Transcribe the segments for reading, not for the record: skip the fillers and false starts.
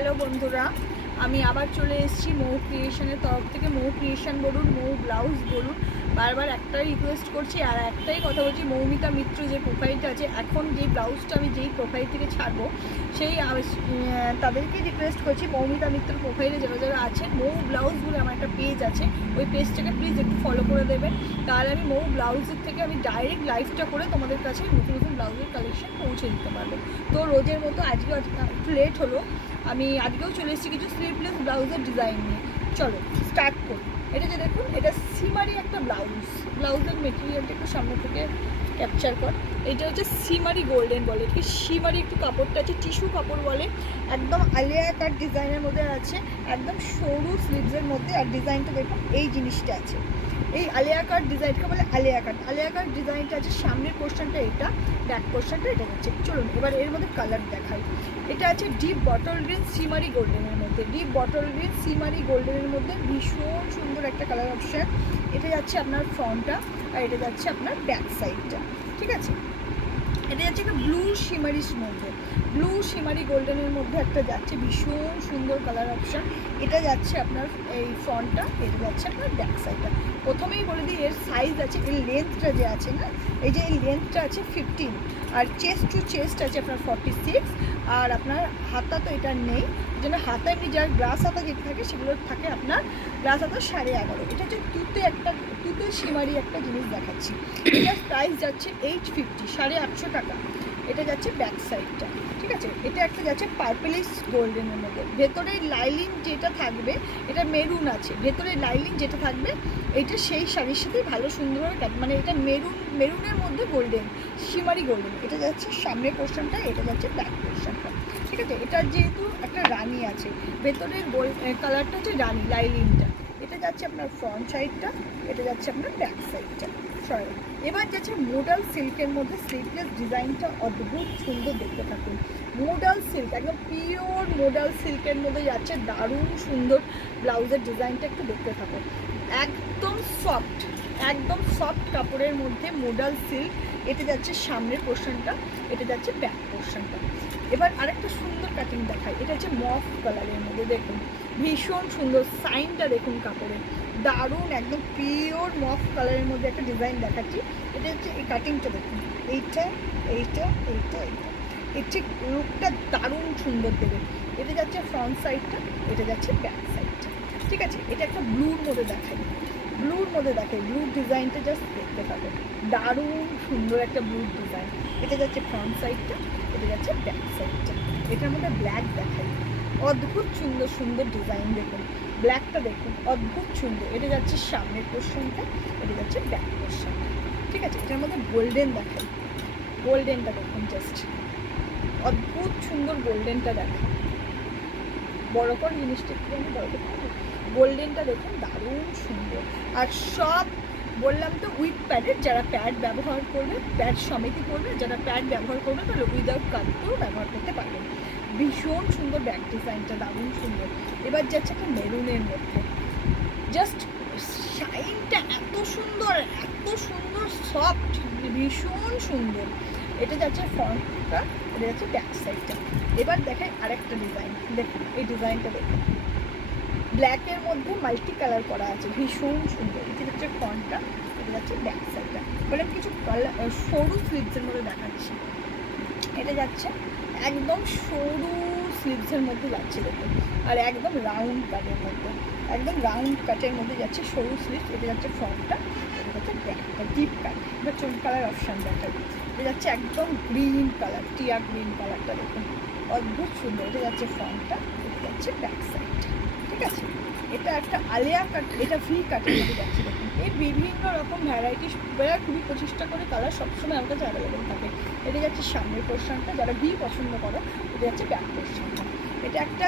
Hello বন্ধুরা, আমি আবার চলে এসেছি মৌ ক্রিয়েশনের তরফ থেকে। মৌ ক্রিয়েশন বলুন, মৌ ব্লাউজ বলুন, বারবার একটাই রিকোয়েস্ট করছি আর একটাই কথা বলছি। মৌমিতা মিত্র যে প্রোফাইলটা আছে, এখন যেই ব্লাউজটা আমি যেই প্রোফাইল থেকে ছাড়বো, সেই তাদেরকে রিকোয়েস্ট করছি মৌমিতা মিত্র প্রোফাইলে যারা যারা আছেন, মৌ ব্লাউজ বলে আমার একটা পেজ আছে, ওই পেজটাকে প্লিজ একটু ফলো করে দেবেন। তাহলে আমি মৌ ব্লাউজের থেকে আমি ডাইরেক্ট লাইভটা করে তোমাদের কাছে নতুন নতুন ব্লাউজের কালেকশন পৌঁছে দিতে পারবো। তো রোজের মতো আজকেও একটু লেট হলো, আমি আজকেও চলে এসেছি কিছু স্লিভলেস ব্লাউজের ডিজাইন নিয়ে। চলো স্টার্ট করি। এটা যে দেখুন, এটা সিমারি একটা ব্লাউজের মেটেরিয়ালটা একটু সামনে থেকে ক্যাপচার কর। এটা হচ্ছে সিমারি গোল্ডেন বলে, ঠিক সিমারি একটু কাপড়টা আছে, টিস্যু কাপড় বলে, একদম আলিয়া কাট ডিজাইনের মধ্যে আছে, একদম সরু স্লিভসের মধ্যে। আর ডিজাইনটা দেখুন, এই জিনিসটা আছে, এই আলিয়া কাট ডিজাইনটা বলে আলিয়া কাট ডিজাইনটা আছে। সামনের পোর্শনটা এটা, ব্যাক পোর্শনটা এটা হচ্ছে। চলুন এবার এর মধ্যে কালার দেখাই। এটা আছে ডিপ বটল গ্রিন সিমারি গোল্ডেনের মধ্যে, ডিপ বটল গ্রিন সিমারি গোল্ডেনের মধ্যে ভীষণ সুন্দর একটা কালার অপশান। এটা যাচ্ছে আপনার ফ্রন্টটা, আর এটা যাচ্ছে আপনার ব্যাক সাইডটা, ঠিক আছে। এটা যাচ্ছে একটা ব্লু শিমারির মধ্যে, ব্লু শিমারি গোল্ডেনের মধ্যে একটা যাচ্ছে ভীষণ সুন্দর কালার অপশান। এটা যাচ্ছে আপনার এই ফ্রন্টটা, এটা যাচ্ছে আপনার ব্যাক সাইডটা। প্রথমেই বলে দিই, এর সাইজ আছে, এর লেন্থটা যে আছে না, এই যে এই লেন্থটা আছে 15, আর চেস্ট টু চেস্ট আছে আপনার 46, আর আপনার হাতা তো এটা নেই, এই জন্য হাতা এমনি যার গ্লাস হাতা যেটা থাকে সেগুলো থাকে আপনার গ্লাস হাতা 11.5। এটা হচ্ছে তুতে শিমারি একটা জিনিস দেখাচ্ছি। এটার প্রাইস যাচ্ছে 850, 850 টাকা। এটা যাচ্ছে ব্যাক সাইডটা, ঠিক আছে। এটা একটা যাচ্ছে পার্পলিশ গোল্ডেনের মধ্যে, ভেতরের লাইলিং যেটা থাকবে, এটা মেরুন আছে, ভেতরের লাইলিং যেটা থাকবে এইটা সেই শাড়ির সাথে ভালো সুন্দরভাবে মানে এটা মেরুনের মধ্যে গোল্ডেন, শিমারি গোল্ডেন। এটা যাচ্ছে সামনের পোর্শনটা, এটা যাচ্ছে ব্যাক পোর্শনটা, ঠিক আছে। এটার যেহেতু একটা রানি আছে, ভেতরের কালারটা হচ্ছে রানি লাইলিংটা। এটা যাচ্ছে আপনার ফ্রন্ট সাইডটা, এটা যাচ্ছে আপনার ব্যাক সাইডটা। সরি, এবার যাচ্ছে মোডাল সিল্কের মধ্যে স্লিভলেস ডিজাইনটা অদ্ভুত সুন্দর দেখতে থাকুন। মোডাল সিল্ক, একদম পিওর মোডাল সিল্কের মধ্যে যাচ্ছে, দারুণ সুন্দর ব্লাউজের ডিজাইনটা একটু দেখতে থাকুন। একদম সফট কাপড়ের মধ্যে মোডাল সিল্ক। এটা যাচ্ছে সামনের পোর্শনটা, এটা যাচ্ছে ব্যাক পোর্শনটা। এবার আরেকটা সুন্দর কাটিং দেখায়। এটা হচ্ছে মফ কালারের মধ্যে, দেখুন ভীষণ সুন্দর সাইনটা দেখুন কাপড়ে, দারুণ একদম পিওর মফ কালারের মধ্যে একটা ডিজাইন দেখাচ্ছি। এটা হচ্ছে এই কাটিংটা দেখুন, এইটা এর ঠিক লুকটা দারুণ সুন্দর দেবে। এটা যাচ্ছে ফ্রন্ট সাইডটা, এটা যাচ্ছে ব্যাক সাইডটা, ঠিক আছে। এটা একটা ব্লুর মধ্যে দেখাই, ব্লু ডিজাইনটা জাস্ট দেখতে পাবে, দারুণ সুন্দর একটা ব্লু ডিজাইন। এটা যাচ্ছে ফ্রন্ট সাইডটা, এটা যাচ্ছে ব্যাক সাইডটা। এটার মধ্যে ব্ল্যাক দেখাই, অদ্ভুত সুন্দর ডিজাইন দেখুন, ব্ল্যাকটা দেখুন অদ্ভুত সুন্দর। এটা যাচ্ছে সামনের পোর্শনটা, এটা যাচ্ছে ব্যাক পোর্শনটা, ঠিক আছে। এটার মধ্যে গোল্ডেন দেখাই, গোল্ডেনটা দেখুন জাস্ট অদ্ভুত সুন্দর, গোল্ডেনটা দেখাই। বড় কর জিনিসটা একটু আমি বড় করতে, গোল্ডেনটা দেখুন দারুণ সুন্দর। আর সব বললাম তো উইথ প্যাডের, যারা প্যাড ব্যবহার করবে প্যাড সমেতই করবে, যারা প্যাড ব্যবহার করবে তাহলে উইদাউট কাটতেও ব্যবহার করতে পারবেন। ভীষণ সুন্দর ব্যাক ডিজাইনটা, দারুণ সুন্দর। এবার যাচ্ছে একটা মেরুনের মধ্যে, জাস্ট শাইনটা এত সুন্দর সফট, ভীষণ সুন্দর। এটা যাচ্ছে ফ্রন্টটা, এটা যাচ্ছে ব্যাক সাইডটা। এবার দেখায় আরেকটা ডিজাইন, দেখুন এই ডিজাইনটা দেখুন, ব্ল্যাকের মধ্যে মাল্টি কালার করা আছে, ভীষণ সুন্দর। এটা হচ্ছে ফ্রন্টটা, এটা যাচ্ছে ব্যাক সাইডটা। বলে আমি কিছু কালার সরু স্লিভসের মধ্যে দেখাচ্ছি। এটা যাচ্ছে একদম সরু স্লিভসের মধ্যে যাচ্ছে দেখুন, আর একদম রাউন্ড কাটের মধ্যে, যাচ্ছে সরু স্লিভস। এটা যাচ্ছে ফ্রন্টটা, এটা যাচ্ছে ব্যাকটা, ডিপ কাট। এবার চোখ কালার অপশান দেখাই। এটা যাচ্ছে একদম গ্রিন কালার, টিয়ার গ্রিন কালারটা দেখুন অদ্ভুত সুন্দর। এটা যাচ্ছে ফ্রন্টটা, এটা যাচ্ছে ব্যাক সাইডটা, ঠিক আছে। এটা একটা আলিয়া কাট, এটা ভি কাটের মধ্যে যাচ্ছে দেখুন। এই বিভিন্ন রকম ভ্যারাইটি, প্রায় 20-25টা করে কালার সবসময় আমার কাছে অ্যাভেলেবেল থাকে। এটা যাচ্ছে সামনের পোর্শনটা, যারা ভি পছন্দ করো, এটা যাচ্ছে ব্যাক পোর্শনটা। এটা একটা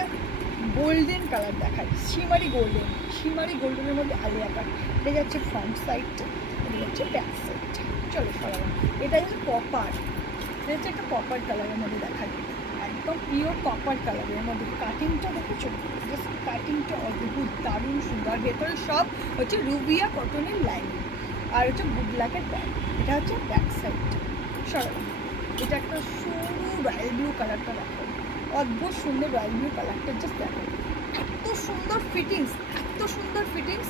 গোল্ডেন কালার দেখায়, শিমারি গোল্ডেনের মধ্যে আলিয়া কাট। এটা যাচ্ছে ফ্রন্ট সাইডটা, এটা যাচ্ছে ব্যাক সাইডটা। চলো সরালাম। এটা হচ্ছে কপার, এটা হচ্ছে একটা কপার কালারের মধ্যে দেখায়, একদম পিওর কপার কালারের মধ্যে। কাটিংটা দেখেছো, জাস্ট কাটিংটা অদ্ভুত দারুণ সুন্দর। ভেতরে সব হচ্ছে রুবিয়া কটনের লাইনিং, আর হচ্ছে বুটলাকের প্যান্ট। এটা হচ্ছে ব্যাক সাইডটা। সরালাম। এটা একটা সরু রয়্যাল ব্লু কালারটা দেখো, অদ্ভুত সুন্দর রয়্যাল ব্লু কালারটা, জাস্ট দেখো এত সুন্দর ফিটিংস, এত সুন্দর ফিটিংস,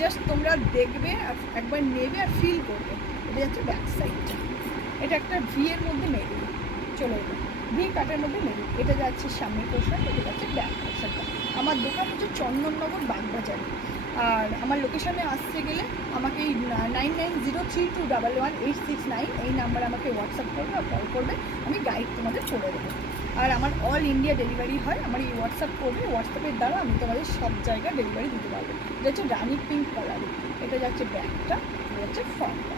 জাস্ট তোমরা দেখবে আর একবার নেবে আর ফিল করবে। এটা যাচ্ছে ব্যাক সাইডটা, এটা একটা ভি এর মধ্যে মেরুন চলে এলো, ভি কাটের মধ্যে মেরুন। এটা যাচ্ছে সামনের পোর্শন, এটা যাচ্ছে ব্যাক পোর্শনটা। আমার দোকান হচ্ছে চন্দননগর বাগবাজারে, আর আমার লোকেশনে আসতে গেলে আমাকে এই 9903211869 এই নাম্বারে আমাকে হোয়াটসঅ্যাপ করবে আর কল করবে, আমি গাইড তোমাদের করে দেবো। আর আমার অল ইন্ডিয়া ডেলিভারি হয়, আমার এই হোয়াটসঅ্যাপ করবে, হোয়াটসঅ্যাপের দ্বারা আমি তোমাদের সব জায়গায় ডেলিভারি দিতে পারবো। এটা হচ্ছে রানি পিঙ্ক কালার, এটা যাচ্ছে ব্যাকটা, এটা যাচ্ছে ফ্রন্টটা,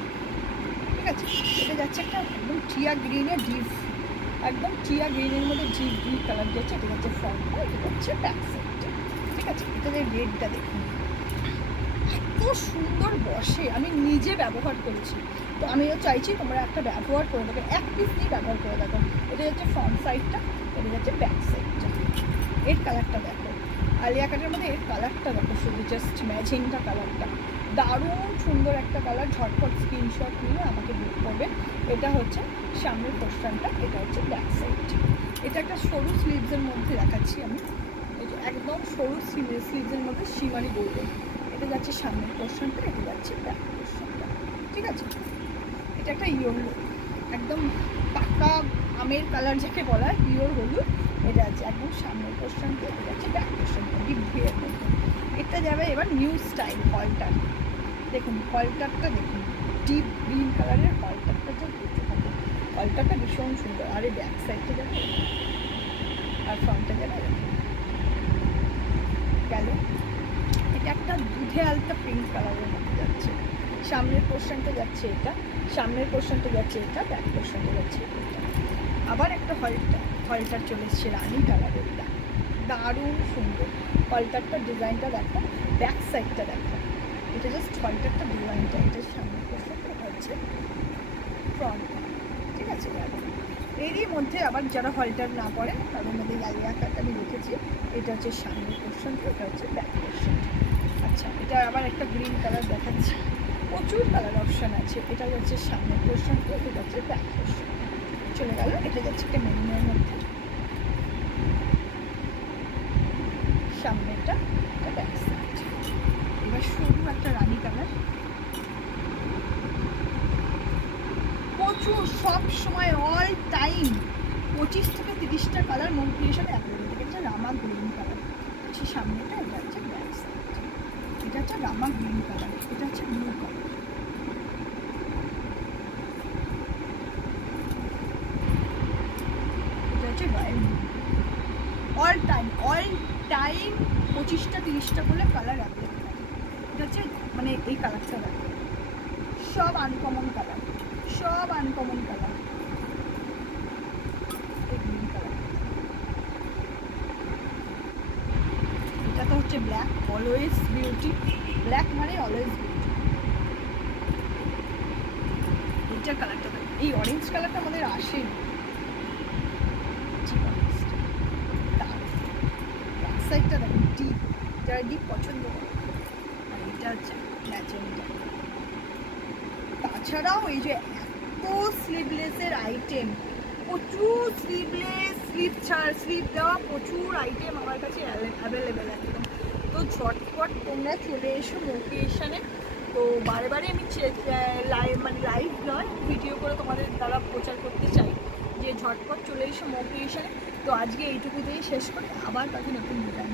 ঠিক আছে। এটা যাচ্ছে একটা একদম টিয়া গ্রিনের ডিপ, একদম টিয়া গ্রিনের মধ্যে ডিপ কালার যাচ্ছে, এটা যাচ্ছে ফ্রন্টটা, এটা যাচ্ছে ব্যাক সাইডটা, ঠিক আছে। এটা যে রেডটা দেখুন এত সুন্দর বসে, আমি নিজে ব্যবহার করেছি, তো আমিও চাইছি তোমরা একটা ব্যবহার করে দেখো, এক পিস দিয়ে ব্যবহার করে দেখো। এটা যাচ্ছে ফ্রন্ট সাইডটা, এটা যাচ্ছে ব্যাক সাইডটা। এর কালারটা দেখো, আলিয়া কাটের মধ্যে এর কালারটা দেখো, শুধু জাস্ট ম্যাচিংটা কালারটা দারুণ সুন্দর একটা কালার। ঝটপট স্ক্রিনশট নিয়ে আমাকে বুক করবে। এটা হচ্ছে সামনের পোর্শনটা, এটা হচ্ছে ব্যাক সাইড। এটা একটা সরু স্লিভসের মধ্যে দেখাচ্ছি আমি, এই যে একদম সরু স্লিভসের মধ্যে শিমারি গোল্ডেন। এটা যাচ্ছে সামনের পোর্শনটা, এটা যাচ্ছে ব্যাক পোর্শনটা, ঠিক আছে। এটা একটা ইয়েলো, একদম পাকা আমের কালার যাকে বলা হয়, পিওর হলুদ। এটা আছে একদম সামনের পোর্শনটা, এটা যাচ্ছে ব্যাক পোর্শনটা ডিপ ভিউয়ের মধ্যে। এটা যাবে এবার নিউ স্টাইল হলটার, দেখুন হলটারটা দেখুন, ডিপ গ্রিন কালারের হলটারটা যে দেখতে থাকবে, হলটারটা ভীষণ সুন্দর। আর এই ব্যাক সাইডটা যাবে আর ফ্রন্টটা যাবে গেল। এটা একটা দুধে আলতা পিঙ্ক কালারের মধ্যে যাচ্ছে, সামনের পোর্শনটা যাচ্ছে এটা, সামনের পোর্শনটা যাচ্ছে এটা, ব্যাক পোর্শনটা যাচ্ছে এটা। আবার একটা হলটার চলে এসছে রানি কালারের, দারুণ সুন্দর হলটারটার ডিজাইনটা দেখো, ব্যাক সাইডটা দেখো, এটা জাস্ট হলটারটা ডিজাইনটা, এটা সামনের পোর্শনটা, এটা হচ্ছে ফ্রন্টটা, ঠিক আছে। এরই মধ্যে আবার যারা হলটার না পড়ে তাদের মধ্যে লালিয়া কাট আমি রেখেছি, এটা হচ্ছে সামনের পোর্শনটা, এটা হচ্ছে ব্যাক পোর্শনটা। আচ্ছা, এটা আবার একটা গ্রিন কালার দেখাচ্ছি, প্রচুর কালার অপশান আছে। এটা যাচ্ছে সামনের পোর্শনটা, এটা যাচ্ছে ব্যাক পোর্শন চলে গেল। এটা যাচ্ছে একটা মেরুনের মধ্যে, সামনেটা, এটা ব্যাক সাইড। এবার সরু একটা রানি কালার, প্রচুর সব সময় অল টাইম 25 থেকে 30টা কালার মন ক্রিয়েশনে অ্যাভেলেবেল। এটা হচ্ছে রামা গ্রিন কালার, হচ্ছে সামনেটা, এটা হচ্ছে ব্যাক সাইড। এটা হচ্ছে রামা গ্রিন কালার, এটা হচ্ছে ব্লু কালার, এটা হচ্ছে রয়্যাল ব্লু। অল টাইম 25টা 30টা করে কালার অ্যাভেলেবেল। এটা হচ্ছে মানে এই কালারটা দেখো, সব আনকমন কালার, সব আনকমন কালার। এই গ্রিন কালার, এটা তো হচ্ছে ব্ল্যাক, অলওয়েজ বিউটি, ব্ল্যাক মানে অলওয়েজ বিউটি। এইটার কালারটা দেখো, এই অরেঞ্জ কালারটা আমাদের আসেনি, ব্যাক সাইডটা দেখো ডিপ, যারা ডিপ পছন্দ করে, আর এটা হচ্ছে ম্যাজেন্টা। তাছাড়াও এই যে এত স্লিভলেসের আইটেম, প্রচুর স্লিভলেস, স্লিভ দেওয়া প্রচুর আইটেম আমার কাছে অ্যাভেলেবেল একদম। তো ঝটপট তোমরা চলে এসো মো ক্রিয়েশনে। তো বারে আমি লাইভ নয়, ভিডিও করে তোমাদের দ্বারা প্রচার করতে চাই যে ঝটপট চলে এসো মো ক্রিয়েশনে। তো আজকে এইটুকুতেই শেষ করে আবার তাকে নতুন ডিজাইন